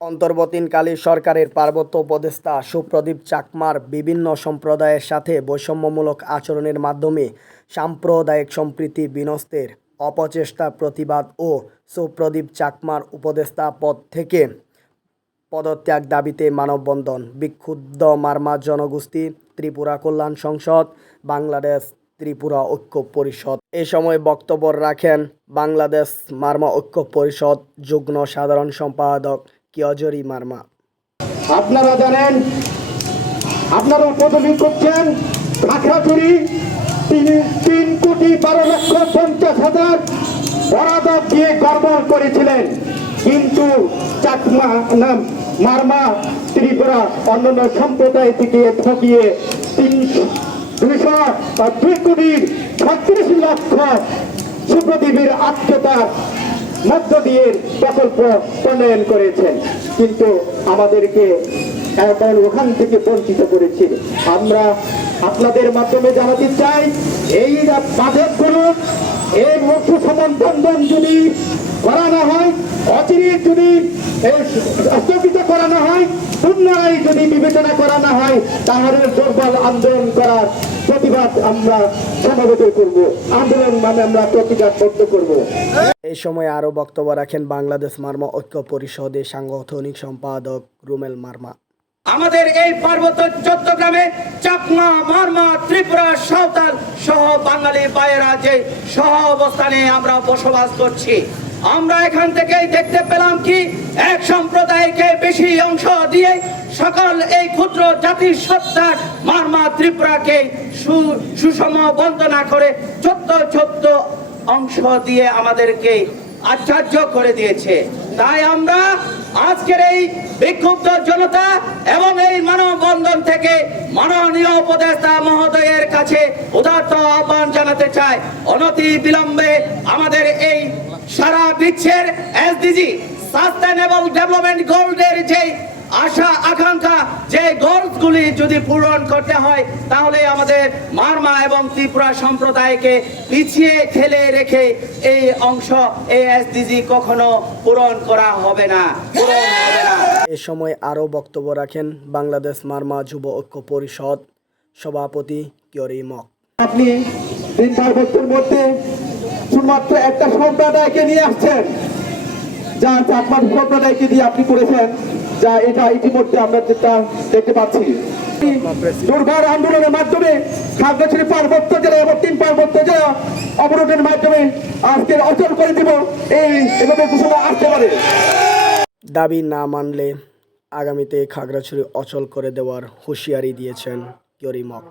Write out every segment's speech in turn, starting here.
অন্তর্বর্তীকালীন সরকারের পার্বত্য উপদেষ্টা সুপ্রদীপ চাকমার বিভিন্ন সম্প্রদায়ের সাথে বৈষম্যমূলক আচরণের মাধ্যমে সাম্প্রদায়িক সম্প্রীতি বিনষ্টের অপচেষ্টা প্রতিবাদ ও সুপ্রদীপ চাকমার উপদেষ্টা পদ থেকে পদত্যাগ দাবিতে মানববন্ধন। বিক্ষুব্ধ মারমা জনগোষ্ঠী, ত্রিপুরা কল্যাণ সংসদ, বাংলাদেশ ত্রিপুরা ঐক্য পরিষদ। এ সময় বক্তব্য রাখেন বাংলাদেশ মারমা ঐক্য পরিষদ যুগ্ম সাধারণ সম্পাদক কিয়জরি মারমা। আপনারা জানেন, আপনারা পদবি করছেন খাগড়াছড়ি 3,12,50,000 বরাদ্দ দিয়ে গর্ব করেছিলেন, কিন্তু চাকমা মারমা ত্রিপুরা অন্যান্য সম্প্রদায় থেকে ঠকিয়ে 2,36,00,000 সুপ্রদীপের আত্মতার মধ্য দিয়ে প্রকল্প প্রণয়ন করেছেন, কিন্তু আমাদেরকে এখন ওখান থেকে বঞ্চিত করেছে। আমরা আপনাদের মাধ্যমে জানাতে চাই, এই বাজেটগুলো এই মুখ্য সমন্বয় যদি করানো হয়, অচিরে যদি স্থগিত করানো হয়, পুনরায় যদি বিবেচনা করানো হয়, তাহলে দুর্বল আন্দোলন করার প্রতিবাদ আমরা সমবেত করব। আন্দোলন মানে আমরা প্রতিবাদবদ্ধ করব। এই সময় আরও বক্তব্য রাখেন বাংলাদেশ মারমা ঐক্য পরিষদের সাংগঠনিক সম্পাদক রুমেল মারমা। আমাদের এই পার্বত্য চট্টগ্রামে চাকমা, মারমা, ত্রিপুরা, সাঁওতাল সহ বাঙালি ভাইয়েরা যে সহ অবস্থানে আমরা বসবাস করছি, আমরা এখান থেকেই দেখতে পেলাম কি এক সম্প্রদায়কে বেশি অংশ দিয়ে সকল এই ক্ষুদ্র জাতির সত্তার মারমা ত্রিপুরাকে সুষম বন্দনা করে ছোট্ট অংশ দিয়ে আমাদেরকে আশ্চর্য করে দিয়েছে। তাই আমরা আজকের এই বিক্ষুব্ধ জনতা এবং এই মানববন্ধন থেকে মাননীয় উপদেষ্টা মহোদয়ের কাছে উদাত্ত আহ্বান জানাতে চাই, অনতি বিলম্বে আমাদের এই সারা বিশ্বের এসডিজি সাস্টেনেবল ডেভেলপমেন্ট গোলসের যে আশা আকাঙ্ক্ষা, যে গোলসগুলি যদি পূরণ করতে হয়, তাহলে আমাদের মারমা এবং ত্রিপুরা সম্প্রদায়কে পিছিয়ে ঠেলে রেখে এই অংশ এই এসডিজি কখনো পূরণ করা হবে না। এ সময় আরও বক্তব্য রাখেন বাংলাদেশ মারমা যুব ঐক্য পরিষদ সভাপতি কিয়রি মক। আপনি 3-4 বছরের মধ্যে শুধুমাত্র একটা সম্প্রদায়কে নিয়ে আসছেন, যা চাকমা সম্প্রদায়কে দিয়ে আপনি করেছেন, যা এটা ইতিমধ্যে আমরা যেটা দেখতে পাচ্ছি। দুর্বার আন্দোলনের মাধ্যমে খাগড়াছড়ি পার্বত্য জেলা এবং 3 পার্বত্য জেলা অবরোধের মাধ্যমে আজকে অচল করে দিব, এভাবে ঘোষণা আসতে পারে। দাবি না মানলে আগামীতে খাগড়াছড়ি অচল করে দেওয়ার হুঁশিয়ারি দিয়েছেন কিয়রি মক।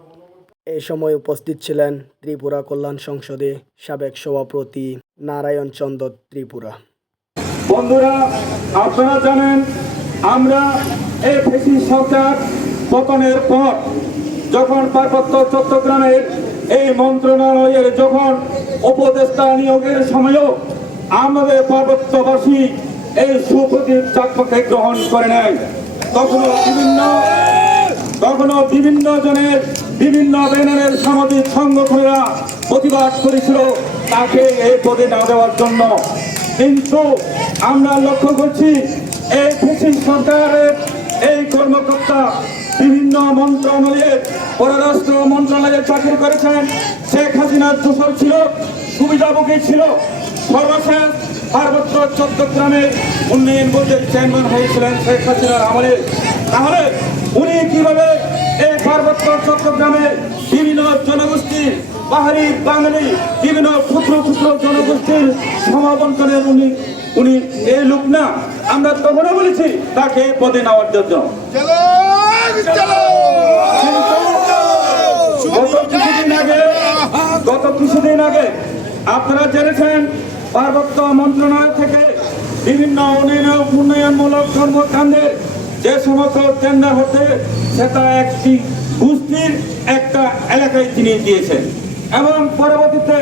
এই সময় উপস্থিত ছিলেন ত্রিপুরা কল্যাণ সংসদে সাবেক সভাপতি নারায়ণ চন্দ্র ত্রিপুরা। বন্ধুরা, আপনারা জানেন, আমরা এই ফ্যাসিস্ট সরকার পতনের পর যখন পার্বত্য চট্টগ্রামের এই মন্ত্রণালয়ের যখন উপদেষ্টা নিয়োগের সময়ও আমাদের পার্বত্যবাসী এই সুপ্রদীপ চাকমাকে গ্রহণ করে নেয়। তখনও বিভিন্ন জনের বিভিন্ন ব্যানারের সামাজিক সংগঠনেরা প্রতিবাদ করেছিল তাকে এই পদে না দেওয়ার জন্য, কিন্তু আমরা লক্ষ্য করছি এই ফ্যাসিস্ট সরকারের এই কর্মকর্তা বিভিন্ন মন্ত্রণালয়ের, পররাষ্ট্র মন্ত্রণালয়ে চাকরি করেছেন, শেখ হাসিনার দোসর ছিল, সুবিধাভোগী ছিল, সর্বশেষ পার্বত্য চট্টগ্রামে উন্নয়ন বোর্ডের চেয়ারম্যান হয়েছিলেন শেখ হাসিনার আমলে। তাহলে উনি কিভাবে এই পার্বত্য চট্টগ্রামে বিভিন্ন জনগোষ্ঠীর, পাহাড়ি, বাঙালি, বিভিন্ন ক্ষুদ্র জনগোষ্ঠীর সমাবন্তনের উনি এই লোক না। আমরা তখনও বলেছি তাকে পদে নেওয়ার জন্য। গত কিছুদিন আগে আপনারা জেনেছেন, পার্বত্য মন্ত্রণালয় থেকে বিভিন্ন উন্নয়নমূলক কর্মকাণ্ডের যে সমস্ত টেন্ডার হতে, সেটা একটি গোষ্ঠীর একটা এলাকায় তিনি দিয়েছেন, এবং পরবর্তীতে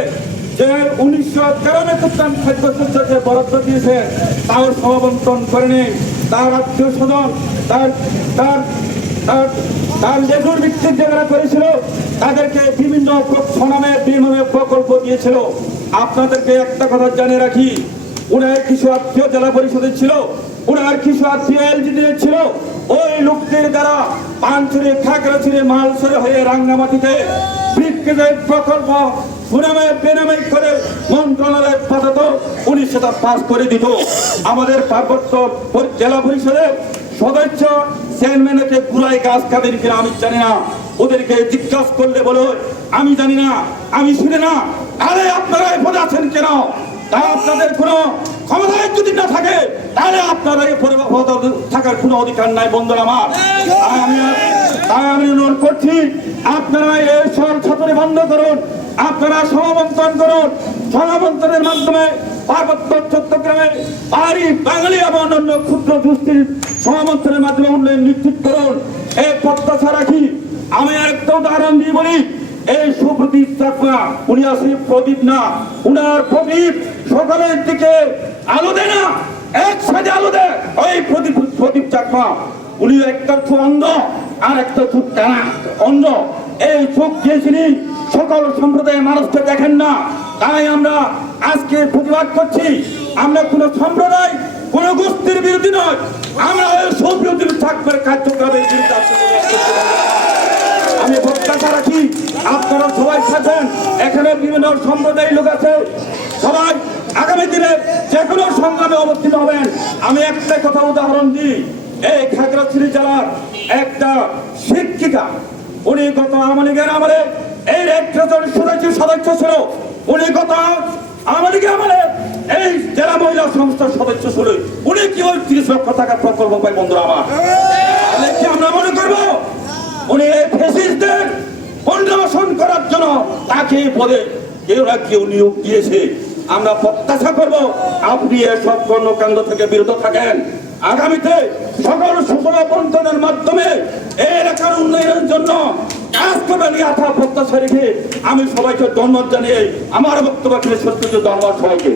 যে 1993 খাদ্য শস্যকে বরাদ্দ দিয়েছেন তার সমাবন্তন করেনি, তার আত্মীয় স্বজন, তার লেজুর ভিত্তিক যারা করেছিল তাদেরকে বিভিন্ন প্রকল্প দিয়েছিল। আপনাদেরকে একটা কথা জানিয়ে রাখি, উনি কিছু আত্মীয় জেলা পরিষদের ছিল, ওনার কিছু আত্মীয় ছিল ওই লোকদের দ্বারা পানছড়ে খাগড়াছড়ি মালছড়ি হয়ে রাঙ্গামাটিতে ব্রিগেডের প্রকল্প সুনামে বেনামে করে মন্ত্রণালয় পাঠাতো, উনি সেটা পাস করে দিত। আমাদের পার্বত্য জেলা পরিষদের সদস্য চেয়ারম্যানকে পুরাই গাছ কাটেন কিনা আমি জানি না, ওদেরকে জিজ্ঞাসা করলে বলো আমি জানি না, আমি শুনি না। আরে আপনারা এই পদে আছেন কেন? তা আপনাদের কোনো ক্ষমতায় যদি না থাকে তাহলে আপনারা এই পদে থাকার কোনো অধিকার নাই বন্ধুরা আমার। তাই আমি অনুরোধ করছি আপনারা এই সব ছাত্রী বন্ধ করুন, আপনারা সমাবন্তন করুন। সমাবন্তনের মাধ্যমে পার্বত্য চট্টগ্রামে পাহাড়ি বাঙালি এবং অন্যান্য ক্ষুদ্র গোষ্ঠীর সমাবন্তনের মাধ্যমে উন্নয়ন নিশ্চিত করুন। এই প্রত্যাশা রাখি। আমি একটা উদাহরণ দিয়ে বলি, এই সুপ্রদীপ চাকমা উনি আসলে প্রদীপ না, উনার প্রদীপ সকালের দিকে আলো দেয় না, এক সাইডে আলো দেয়। ওই প্রদীপ চাকমা উনি একটা চোখ অন্ধ আর একটা চোখ টানা অন্ধ। এই চোখ দিয়েছিনি সকল সম্প্রদায়ের মানুষকে দেখেন না। তাই আমরা আজকে প্রতিবাদ করছি। আমরা কোন সম্প্রদায় কোন গোষ্ঠীর বিরোধী নয়, আমরা ওই সুপ্রদীপ চাকমার কার্যক্রমের বিরুদ্ধে। আমি প্রত্যাশা রাখি আপনারা সবাই থাকেন, এখানে বিভিন্ন সম্প্রদায়ের লোক আছে, সবাই আগামী দিনে যে কোনো সংগ্রামে অবতীর্ণ হবেন। আমি একটা কথা উদাহরণ দিই, এই খাগড়াছড়ি জেলার একটা শিক্ষিকা, উনি গত আওয়ামী লীগের আমলে এই একটা সদস্য ছিল, উনি গত আওয়ামী লীগের আমলে এই জেলা মহিলা সংস্থার সদস্য ছিল। উনি কি ওই 30 লক্ষ টাকা প্রকল্প পায় বন্ধুরা আমার? তাহলে কি আমরা মনে করবো উনি এই ফ্যাসিস্টদের পুনর্বাসন করার জন্য তাকে পদে কেউ না কেউ নিয়োগ দিয়েছে? আমরা প্রত্যাশা করব আপনি এসব কর্মকাণ্ড থেকে বিরত থাকেন। আগামীতে সকল সুফলবন্টনের মাধ্যমে এই এলাকার উন্নয়নের জন্য কাজ করবেন এই আশা প্রত্যাশা রেখে আমি সবাইকে ধন্যবাদ জানিয়ে আমার বক্তব্য সত্যি ধন্যবাদ সবাইকে।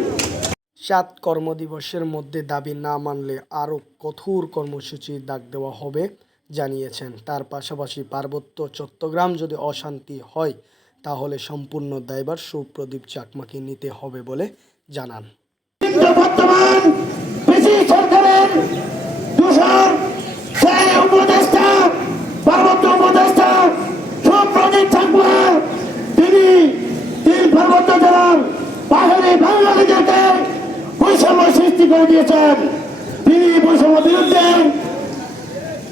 7 কর্মদিবসের মধ্যে দাবি না মানলে আরও কঠোর কর্মসূচি ডাক দেওয়া হবে জানিয়েছেন। তার পাশাপাশি পার্বত্য চট্টগ্রাম যদি অশান্তি হয় তাহলে সম্পূর্ণ দায়ভার সুপ্রদীপ চাকমাকে নিতে হবে বলে জানান। বর্তমান সরকারের দূষণ সেই উপদেষ্টা পার্বত্য উপদেষ্টা সুপ্রদীপ চাকমা তিনি পার্বত্য জেলার পাহাড়ি বাঙালিদেরকে বৈষম্য সৃষ্টি করে দিয়েছেন। তিনি বৈষম্য বিরুদ্ধে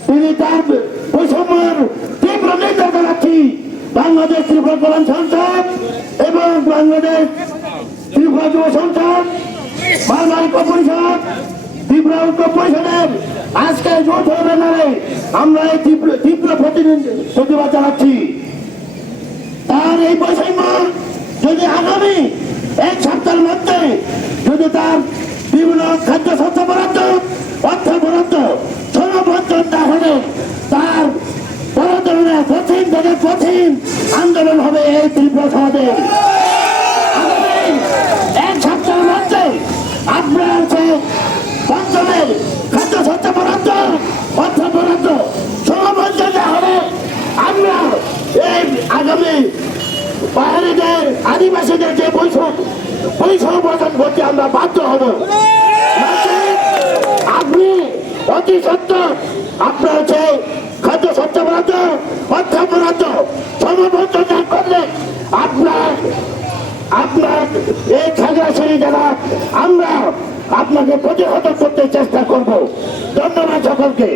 তিনি তার বৈষম্যের তীব্র নিন্দা জানাচ্ছি। বাংলাদেশ ত্রিপুরা কল্যাণ সংসদ এবং বাংলাদেশ ত্রিপুরা যুব সংসদ, বাংলা ঐক্য পরিষদ, ত্রিপুরা ঐক্য পরিষদের আজকে যৌথ ব্যানারে আমরা এই তীব্র প্রতিবাদ জানাচ্ছি। তার এই বৈষম্য যদি আগামী 1 সপ্তাহের মধ্যে যদি তার বিভিন্ন খাদ্য শস্য বরাদ্দ, অর্থ বরাদ্দ সমাবর্তন না হলে তার বরাদ্দনের কঠিন থেকে কঠিন আন্দোলন হবে এই ত্রিপুরা সমাজে। 1 সপ্তাহের মধ্যে আপনার যে পঞ্চমের খাদ্য শস্য বরাদ্দ, অর্থ বরাদ্দ সমাবর্তন না হলে আমরা এই আগামী পাহাড়িদের আদিবাসীদের যে বৈষম্য বর্জন করতে আমরা বাধ্য হব। আপনি অতি সত্য আপনার যে খাদ্য শস্য বরাদ্দ, অর্থ বরাদ্দ সমাবর্তন না করলে আপনার এই খাগড়াছড়ি জেলা আমরা আপনাকে প্রতিহত করতে চেষ্টা করব। ধন্যবাদ সকলকে।